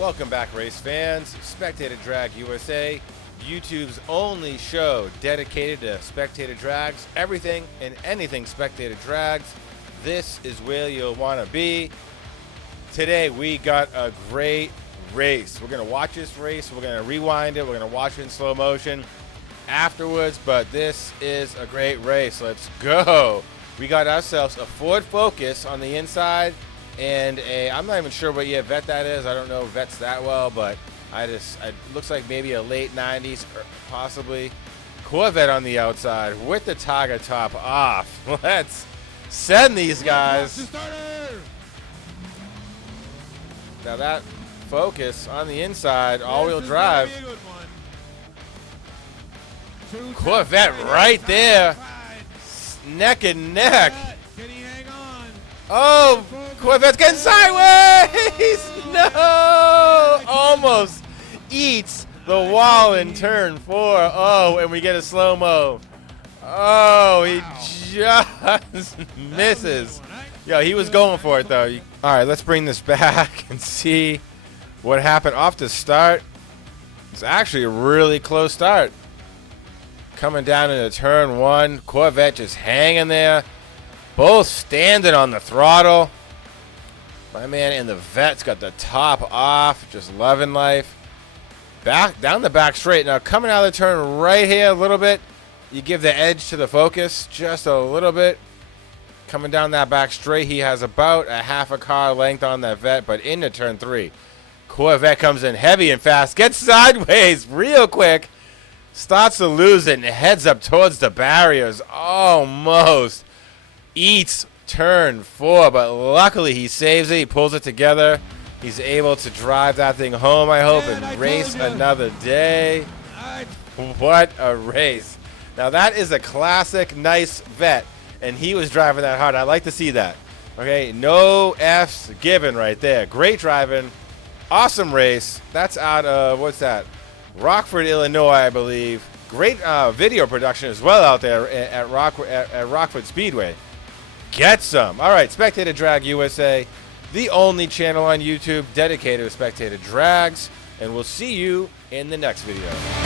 Welcome back, race fans. Spectator Drag USA, YouTube's only show dedicated to Spectator Drags. Everything and anything Spectator Drags. This is where you'll want to be. Today we got a great race. We're going to watch this race. We're going to rewind it. We're going to watch it in slow motion afterwards, but this is a great race. Let's go. We got ourselves a Ford Focus on the inside and I'm not even sure what year Vette that is. I don't know Vettes that well, but it looks like maybe a late 90s or possibly Corvette on the outside with the Tiger top off. Let's send these guys. Now that Focus on the inside, all-wheel drive. Corvette right there, neck and neck. Oh, Corvette's getting sideways. No, almost eats the wall in turn 4. Oh, and we get a slow-mo. Oh, he just misses. Yo, he was going for it, though. All right, let's bring this back and see what happened off the start. It's actually a really close start. Coming down into turn 1, Corvette just hanging there. Both standing on the throttle. My man in the Vette's got the top off, just loving life. Back down the back straight. Now coming out of the turn right here a little bit. You give the edge to the Focus just a little bit. Coming down that back straight, he has about a half a car length on that Vette, but into turn 3. Corvette comes in heavy and fast, gets sideways real quick, starts to lose it and heads up towards the barriers. Almost eats turn 4, but luckily he saves it. He pulls it together. He's able to drive that thing home, I hope, and race another day. What a race. Now that is a classic nice Vette, and he was driving that hard. I like to see that. Okay, no F's given right there. Great driving. Awesome race. That's out of, what's that? Rockford, Illinois, I believe. Great video production as well out there at Rockford Speedway. Get some. All right, Spectator Drag USA, the only channel on YouTube dedicated to Spectator Drags, and we'll see you in the next video.